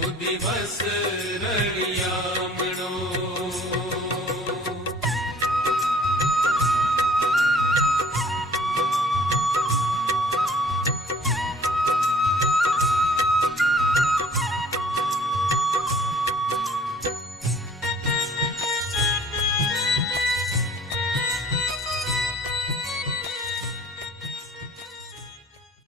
दिवस रलिया मणो